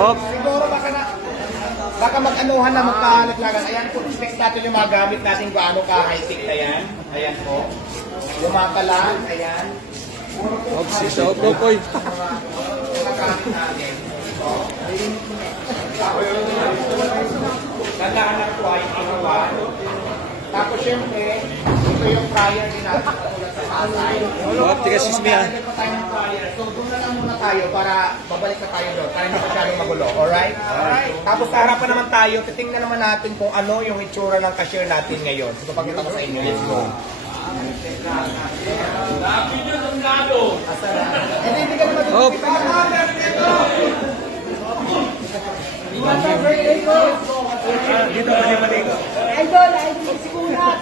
Op. Siguro baka mag-anuhan na magkalaglagan. Ayan po, expect natin yung mga gamit natin gaano ka-high-tech na yan. Ayan po. Yung mga kalan, ayan. Op, sisa, op, oy. Mga gamit natin. Gandaan ng tuway, inuwan. Tapos syempre, ito yung fryer din natin katulad sa Pasay. Op, tiga sismi ah. Magkakalit pa tayo ng fryer. So doon na lang muna tayo para babalik na tayo doon. Para hindi masyadong magulo. Alright? Alright. Tapos sa harapan naman tayo, titingnan naman natin kung ano yung itsura ng cashier natin ngayon. So papakita ko sa inyo. Let's go. Hindi ka naman Op. Dito pa din maligo. Idol, si Kunas.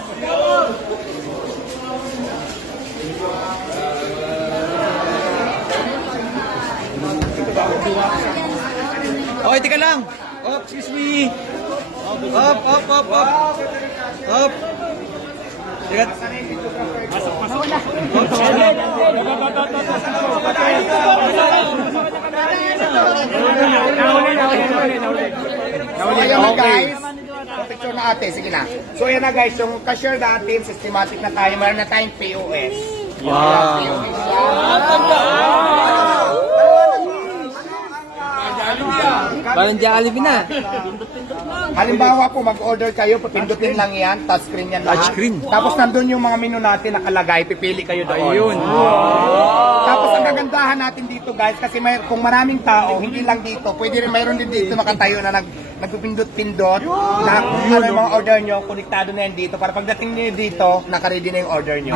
Okay, tika lang. Op, excuse me. Op, op, op, op. Op. Teka. So ayan na guys. Picture na ate, sige na. So ayan na guys, yung cashier natin, systematic na tayo. Meron na tayong POS. Wow. Parang Jollibee na. Halimbawa po, mag-order kayo, pindutin lang yan, touchscreen yan lahat. Touchscreen. Tapos nandun yung mga menu natin nakalagay, pipili kayo doon. Ayun. Tapos ang kagandahan natin dito guys, kasi kung maraming tao, hindi lang dito, pwede rin mayroon din dito nakatayo na nagpipindot-pindot na kung ano yung mga order nyo, konektado na yan dito para pagdating nyo dito, nakaready na yung order nyo.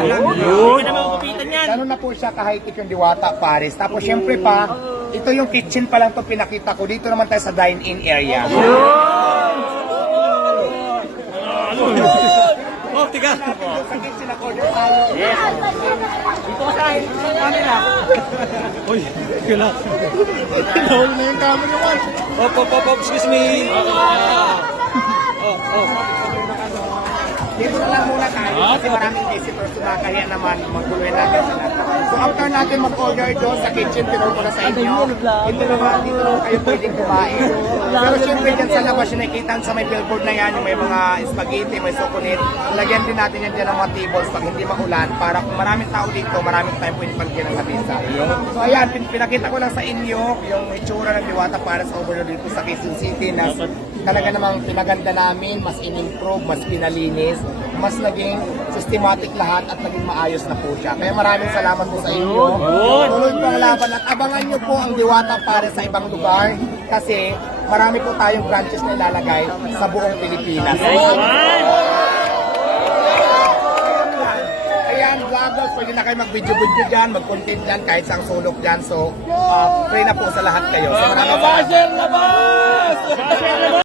Ganun na po siya ka-high-tech yung Diwata Paris. Tapos syempre pa, ito yung kitchen pa lang to pinakita ko. Dito naman tayo sa dine-in area. Oh, tiga. Sa kitchen nag-order tayo. Yes. Dito ka sa camera. Uy, kila. Nahul na yung camera mo. Op, op, op, op, excuse me. Oh, oh. Dito na lang muna tayo kasi maraming visitors kumakahiya naman maguluhin natin sila. So after natin mag-order doon sa kitchen, tinuro ko na sa inyo. Dito naman kayo pwedeng kumain. Pero syempre dyan sa labas yung nakikita sa may billboard na yan, yung may mga spaghetti, may sukunit. Lagyan din natin yan dyan ng mga tables pag hindi maulan para kung maraming tao dito, maraming tayo pwede pagyan ng kabisa. So ayan, pinakita ko lang sa inyo yung itsura ng Diwata Paris Overload dito sa Quezon City na talaga namang pinaganda namin, mas in-improve, mas pinalinis, mas naging systematic lahat at naging maayos na po siya. Kaya maraming salamat po sa inyo. Tuloy po ang laban at abangan nyo po ang Diwata Paris sa ibang lugar kasi marami po tayong branches na ilalagay sa buong Pilipinas. Ayan, vloggers, pwede na kayo mag-video-video dyan, mag-content dyan, kahit sang sulok dyan. So, pray na po sa lahat kayo. So, maraming salamat.